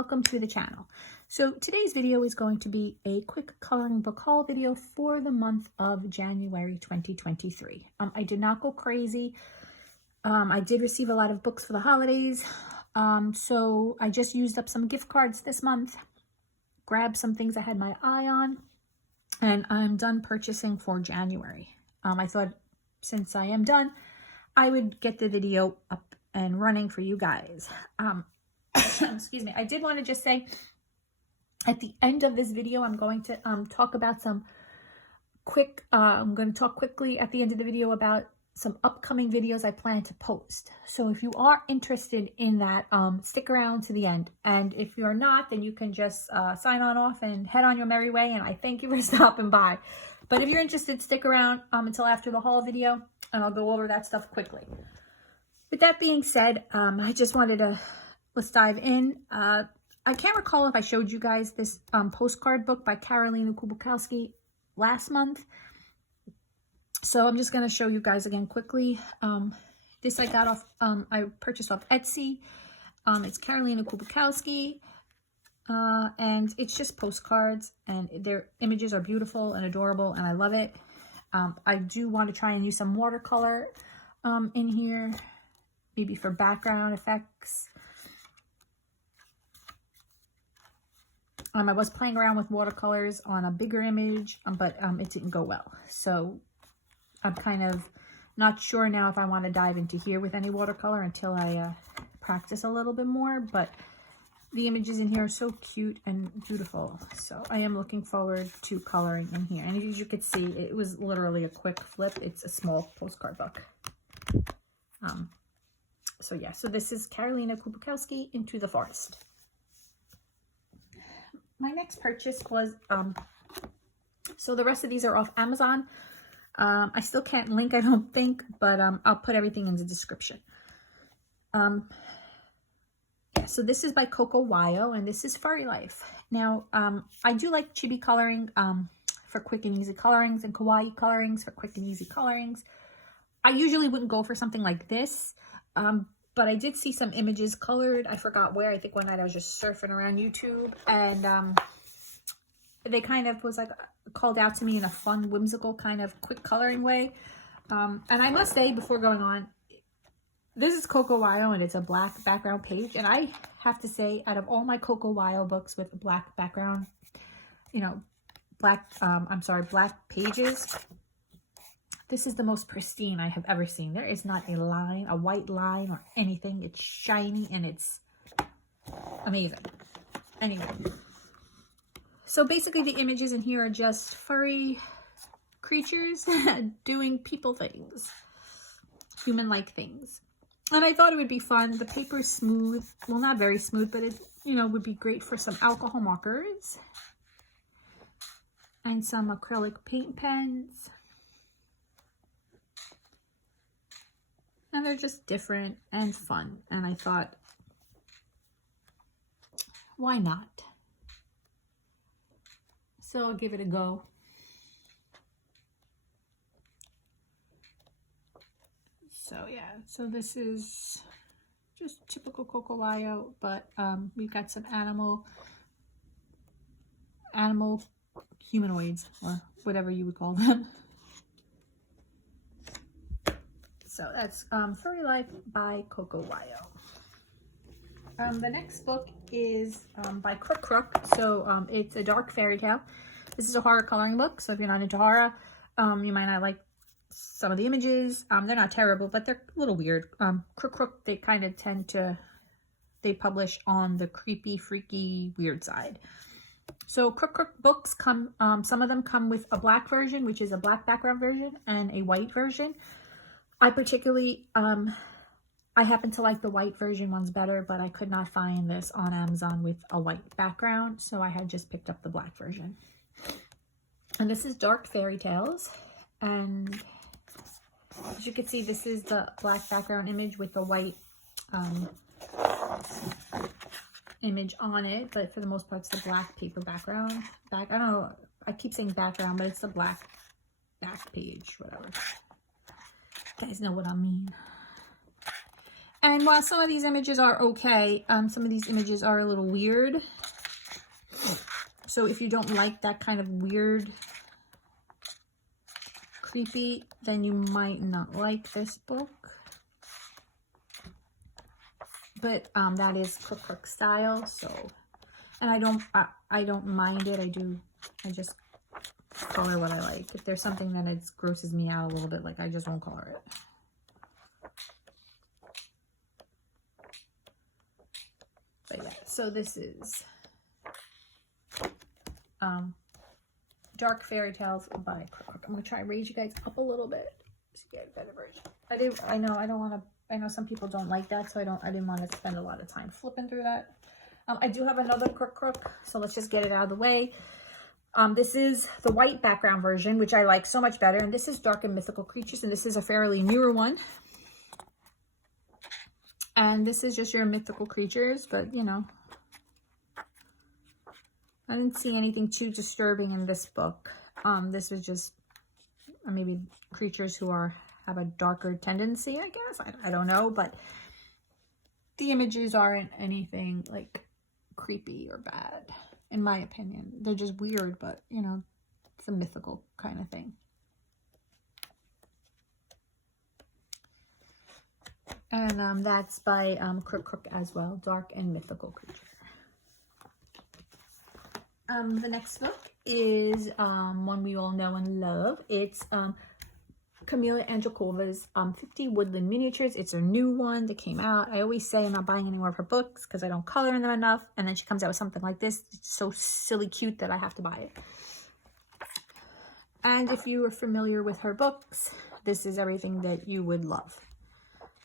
welcome to the channel. So today's video is going to be a quick coloring book haul video for the month of January 2023. I did not go crazy. I did receive a lot of books for the holidays. So I just used up some gift cards this month, grabbed some things I had my eye on, and I'm done purchasing for January. I thought since I am done, I would get the video up and running for you guys. Excuse me. I did want to just say at the end of this video, I'm going to talk about some quick, I'm going to talk quickly at the end of the video about some upcoming videos I plan to post. So if you are interested in that, stick around to the end. And if you're not, then you can just sign on off and head on your merry way. And I thank you for stopping by. But if you're interested, stick around until after the haul video, and I'll go over that stuff quickly. With that being said, I just wanted to, let's dive in. I can't recall if I showed you guys this postcard book by Karolina Kubikowska last month. So I'm just going to show you guys again quickly. This I got off, I purchased off Etsy. It's Karolina Kubikowska. And it's just postcards, and their images are beautiful and adorable, and I love it. I do want to try and use some watercolor in here, maybe for background effects. I was playing around with watercolors on a bigger image, but it didn't go well. So I'm kind of not sure now if I want to dive into here with any watercolor until I practice a little bit more. But the images in here are so cute and beautiful. So I am looking forward to coloring in here. And as you can see, it was literally a quick flip. It's a small postcard book. So yeah, so this is Karolina Kubikowska, Into the Forest. My next purchase was, so the rest of these are off Amazon. I still can't link, I don't think, but I'll put everything in the description. Yeah, so this is by Coco Wire, and this is Furry Life. Now, I do like chibi coloring for quick and easy colorings, and kawaii colorings for quick and easy colorings. I usually wouldn't go for something like this, but I did see some images colored. I forgot where. I think one night I was just surfing around YouTube, and they kind of was like called out to me in a fun, whimsical kind of quick coloring way. And I must say, before going on, this is Coco Wire, and it's a black background page. And I have to say, out of all my Coco Wire books with a black background, you know, black pages, this is the most pristine I have ever seen. There is not a line, a white line or anything. It's shiny and it's amazing. Anyway, so basically the images in here are just furry creatures doing people things, human-like things. And I thought it would be fun. The paper is smooth. Well, not very smooth, but it, you know, would be great for some alcohol markers and some acrylic paint pens. And they're just different and fun. And I thought, why not? So I'll give it a go. So yeah, so this is just typical Coco Wire, but we've got some animal humanoids, or whatever you would call them. So that's Furry Life by Coco Wire. The next book is by Crook. So it's a dark fairy tale. This is a horror coloring book. So if you're not into horror, you might not like some of the images. They're not terrible, but they're a little weird. Crook, they kind of tend to, they publish on the creepy, freaky, weird side. So Crook books come, some of them come with a black version, which is a black background version, and a white version. I particularly, I happen to like the white version ones better, but I could not find this on Amazon with a white background, so I had just picked up the black version. And this is Dark Fairy Tales, and as you can see, this is the black background image with the white image on it, but for the most part, it's the black paper background. I don't know, I keep saying background, but it's the black back page, whatever. You guys know what I mean. And while some of these images are okay, some of these images are a little weird. So if you don't like that kind of weird, creepy, then you might not like this book. But that is Cook style, so, and I don't mind it. I just color what I like. If there's something that it grosses me out a little bit, like, I just won't color it. But yeah, so this is Dark Fairy Tales by Cook. I'm gonna try and raise you guys up a little bit to get a better version. I know some people don't like that, so I didn't want to spend a lot of time flipping through that. I do have another Crook, so let's just get it out of the way. This is the white background version, which I like so much better, and this is Dark and Mythical Creatures, and this is a fairly newer one. And this is just your mythical creatures, but you know, I didn't see anything too disturbing in this book. This was just maybe creatures who have a darker tendency, I guess. I don't know, but the images aren't anything like creepy or bad, in my opinion. They're just weird, but you know, it's a mythical kind of thing. And that's by Crook as well, Dark and Mythical Creature. The next book is one we all know and love. It's Karolina Kubikowska's 50 Woodland Miniatures. It's a new one that came out. I always say I'm not buying any more of her books because I don't color in them enough. And then she comes out with something like this. It's so silly cute that I have to buy it. And if you are familiar with her books, this is everything that you would love.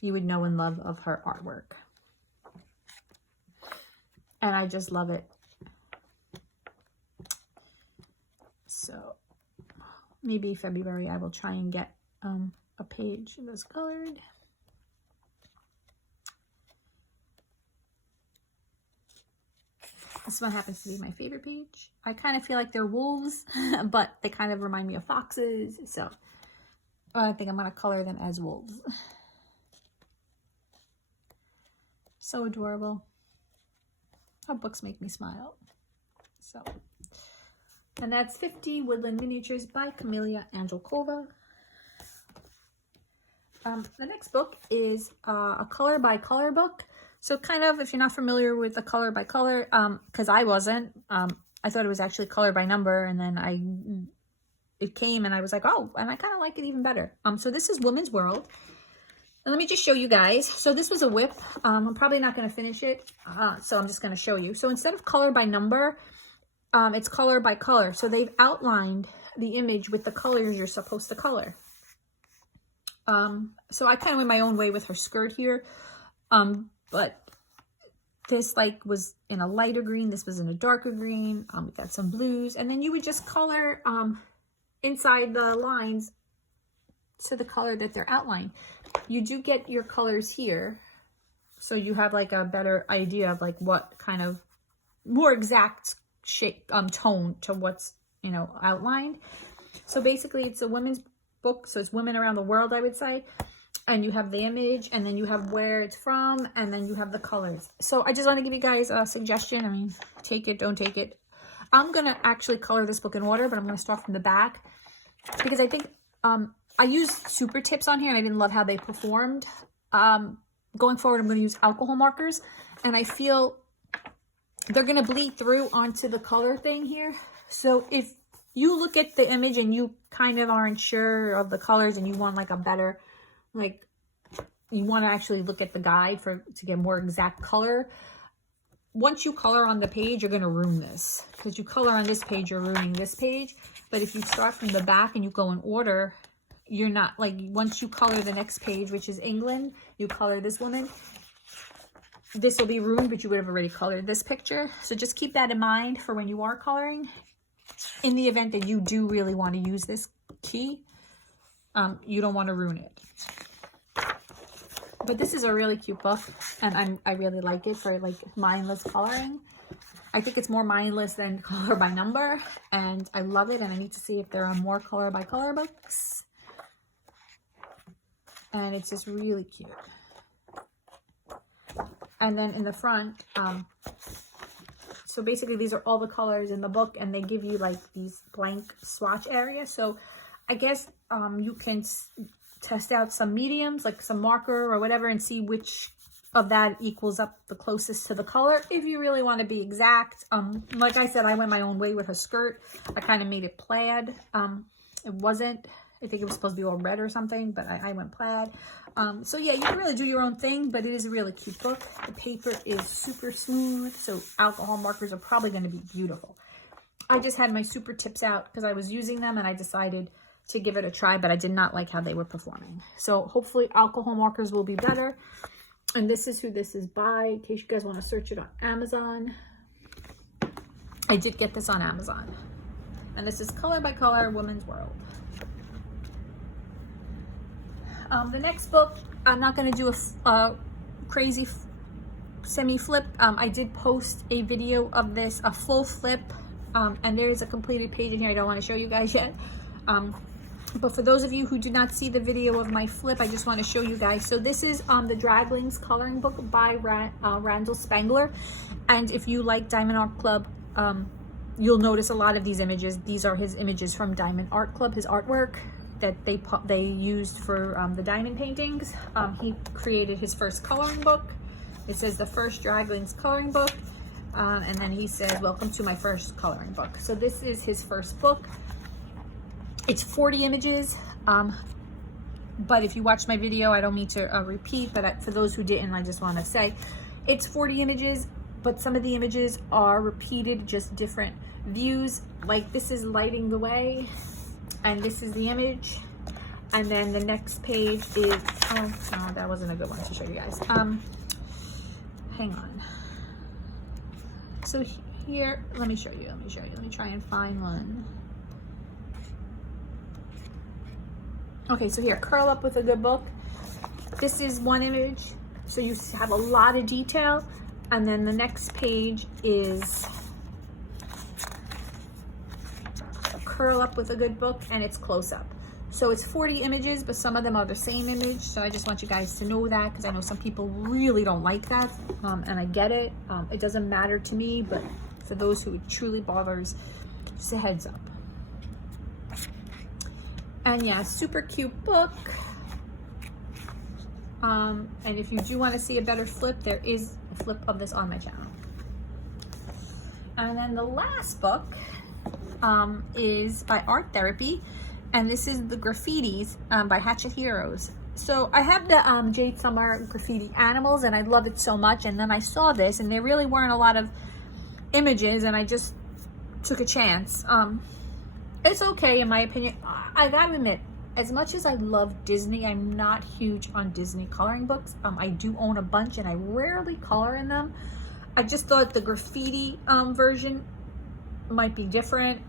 You would know and love of her artwork. And I just love it. So maybe February I will try and get a page that's colored. This one happens to be my favorite page. I kind of feel like they're wolves, but they kind of remind me of foxes. So I think I'm going to color them as wolves. So adorable. Her books make me smile. So, and that's 50 Woodland Miniatures by Karolina Kubikowska. The next book is a color by color book. So kind of, if you're not familiar with the color by color, because I wasn't, I thought it was actually color by number, and then it came and I was like, oh, and I kind of like it even better. So this is Woman's World. And let me just show you guys. So this was a whip. I'm probably not going to finish it, so I'm just going to show you. So instead of color by number, it's color by color. So they've outlined the image with the colors you're supposed to color. So I kind of went my own way with her skirt here, but this like was in a lighter green. This was in a darker green. We got some blues, and then you would just color inside the lines to the color that they're outlined. You do get your colors here, so you have like a better idea of like what kind of more exact shape tone to what's, you know, outlined. So basically it's a women's book, so it's women around the world, I would say, and you have the image, and then you have where it's from, and then you have the colors. So I just want to give you guys a suggestion. I mean, take it, don't take it. I'm gonna actually color this book in order, but I'm gonna start from the back because I think I used super tips on here and I didn't love how they performed. Going forward, I'm going to use alcohol markers, and I feel they're going to bleed through onto the color thing here. So if you look at the image and you kind of aren't sure of the colors and you want like a better, like you want to actually look at the guide to get more exact color, once you color on the page, you're going to ruin this. Because you color on this page, you're ruining this page. But if you start from the back and you go in order, you're not, like, once you color the next page, which is England, you color this woman, this will be ruined, but you would have already colored this picture. So just keep that in mind for when you are coloring. In the event that you do really want to use this key, you don't want to ruin it. But this is a really cute book, and I really like it for like mindless coloring. I think it's more mindless than color by number, and I love it, and I need to see if there are more color by color books. And it's just really cute. And then in the front, so basically these are all the colors in the book, and they give you like these blank swatch areas. So I guess you can test out some mediums, like some marker or whatever, and see which of that equals up the closest to the color if you really want to be exact. Like I said, I went my own way with her skirt. I kind of made it plaid. It wasn't, I think it was supposed to be all red or something, but I went plaid. So yeah, you can really do your own thing, but it is a really cute book. The paper is super smooth, so alcohol markers are probably going to be beautiful. I just had my super tips out because I was using them, and I decided to give it a try, but I did not like how they were performing. So hopefully alcohol markers will be better. And this is who this is by, in case you guys want to search it on Amazon. I did get this on Amazon. And this is Color by Color, Women's World. The next book, I'm not going to do a crazy semi-flip. I did post a video of this, a full flip. And there is a completed page in here I don't want to show you guys yet. But for those of you who do not see the video of my flip, I just want to show you guys. So this is the Draglings coloring book by Randall Spangler. And if you like Diamond Art Club, you'll notice a lot of these images. These are his images from Diamond Art Club, his artwork that they used for the diamond paintings. He created his first coloring book. It says the first Draglings coloring book. And then he says, welcome to my first coloring book. So this is his first book. It's 40 images, but if you watched my video, I don't mean to repeat, but for those who didn't, I just want to say it's 40 images, but some of the images are repeated, just different views. Like this is lighting the way, and this is the image, and then the next page is, oh no, that wasn't a good one to show you guys. Hang on. So here, let me show you, let me try and find one. Okay, so here, curl up with a good book. This is one image, so you have a lot of detail, and then the next page is curl up with a good book, and it's close up. So it's 40 images, but some of them are the same image, so I just want you guys to know that, because I know some people really don't like that, and I get it. It doesn't matter to me, but for those who it truly bothers, just a heads up. And yeah, super cute book. And if you do want to see a better flip, there is a flip of this on my channel. And then the last book is by Art Therapy, and this is the Graffitis by Hatchet Heroes. So I have the Jade Summer graffiti animals, and I love it so much. And then I saw this, and there really weren't a lot of images, and I just took a chance. It's okay in my opinion. I gotta admit, as much as I love Disney, I'm not huge on Disney coloring books. I do own a bunch, and I rarely color in them. I just thought the graffiti version might be different.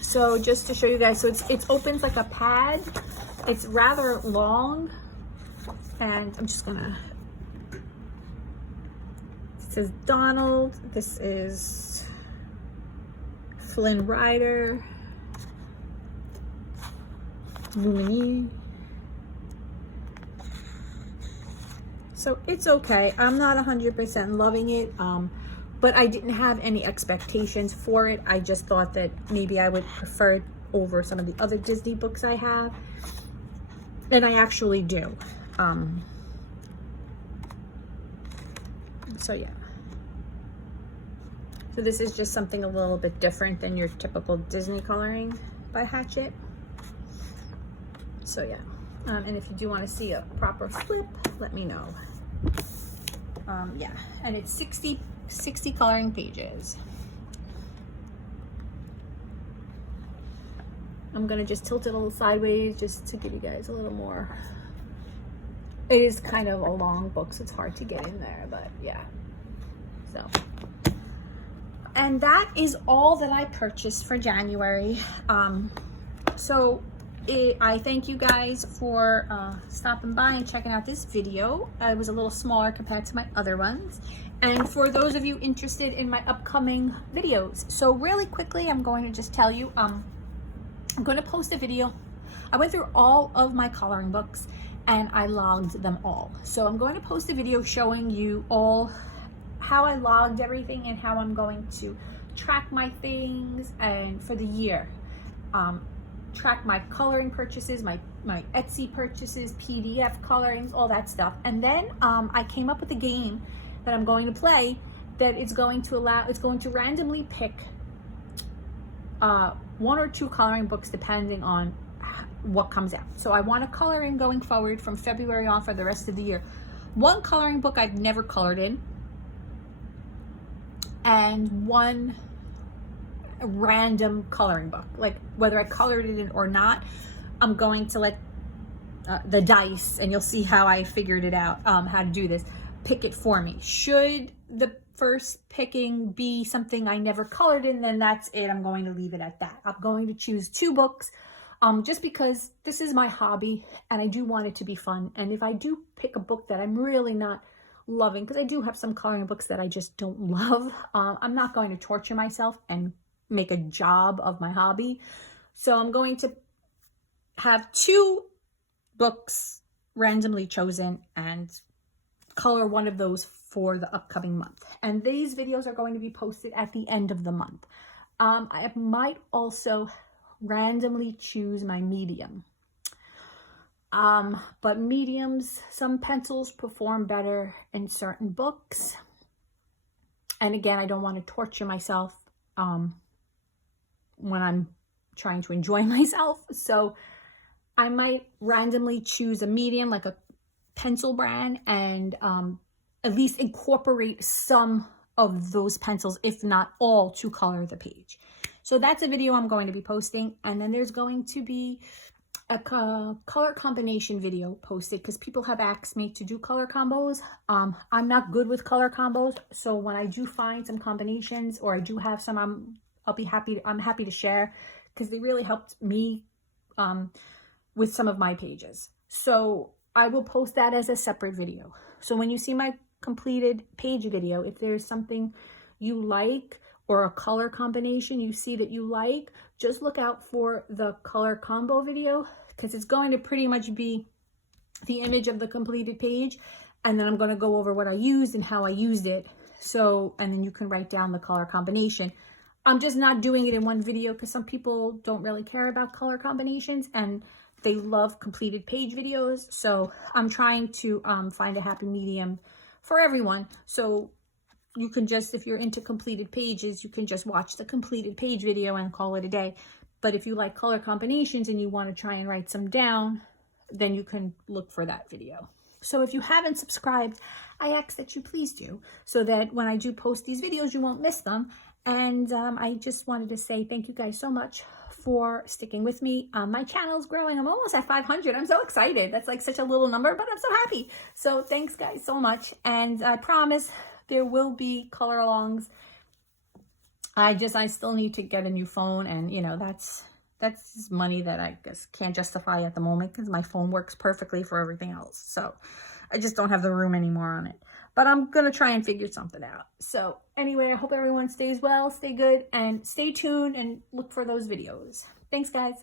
So just to show you guys, so it opens like a pad. It's rather long, and I'm just gonna, it says Donald, this is Flynn Rider, Lumini. So it's okay. I'm not 100% loving it, but I didn't have any expectations for it. I just thought that maybe I would prefer it over some of the other Disney books I have, and I actually do. So yeah. So this is just something a little bit different than your typical Disney coloring by Hatchet. So yeah, and if you do want to see a proper flip, let me know. Yeah, and it's 60 coloring pages. I'm gonna just tilt it a little sideways just to give you guys a little more. It is kind of a long book, so it's hard to get in there, but yeah. So, and that is all that I purchased for January. I thank you guys for stopping by and checking out this video. It was a little smaller compared to my other ones. And for those of you interested in my upcoming videos, so really quickly, I'm going to just tell you, I'm going to post a video. I went through all of my coloring books, and I logged them all. So I'm going to post a video showing you all how I logged everything and how I'm going to track my things and for the year. Track my coloring purchases, my Etsy purchases, PDF colorings, all that stuff. And then I came up with a game that I'm going to play that it's going to randomly pick 1 or 2 coloring books depending on what comes out. So I want a coloring going forward from February on for the rest of the year. 1 coloring book I've never colored in, and 1 random coloring book. Like whether I colored it in or not, I'm going to let the dice, and you'll see how I figured it out, how to do this, pick it for me. Should the first picking be something I never colored in, then that's it. I'm going to leave it at that. I'm going to choose 2 books just because this is my hobby and I do want it to be fun. And if I do pick a book that I'm really not loving, because I do have some coloring books that I just don't love, I'm not going to torture myself and make a job of my hobby. So I'm going to have 2 books randomly chosen and color one of those for the upcoming month. And these videos are going to be posted at the end of the month. I might also randomly choose my medium. But mediums, some pencils perform better in certain books. And again, I don't want to torture myself when I'm trying to enjoy myself. So I might randomly choose a medium, like a pencil brand, and at least incorporate some of those pencils, if not all, to color the page. So that's a video I'm going to be posting. And then there's going to be a color combination video posted because people have asked me to do color combos. I'm not good with color combos. So when I do find some combinations, or I do have some, I'm happy to share, because they really helped me with some of my pages. So I will post that as a separate video. So when you see my completed page video, if there's something you like or a color combination you see that you like, just look out for the color combo video, because it's going to pretty much be the image of the completed page, and then I'm going to go over what I used and how I used it. So, and then you can write down the color combination. I'm just not doing it in one video because some people don't really care about color combinations and they love completed page videos. So I'm trying to find a happy medium for everyone. So you can just, if you're into completed pages, you can just watch the completed page video and call it a day. But if you like color combinations and you want to try and write some down, then you can look for that video. So if you haven't subscribed, I ask that you please do, so that when I do post these videos, you won't miss them. And I just wanted to say thank you guys so much for sticking with me. My channel's growing. I'm almost at 500. I'm so excited. That's like such a little number, but I'm so happy. So thanks guys so much. And I promise there will be color alongs. I still need to get a new phone, and you know, that's money that I guess can't justify at the moment because my phone works perfectly for everything else. So I just don't have the room anymore on it. But I'm going to try and figure something out. So anyway, I hope everyone stays well, stay good, and stay tuned and look for those videos. Thanks, guys.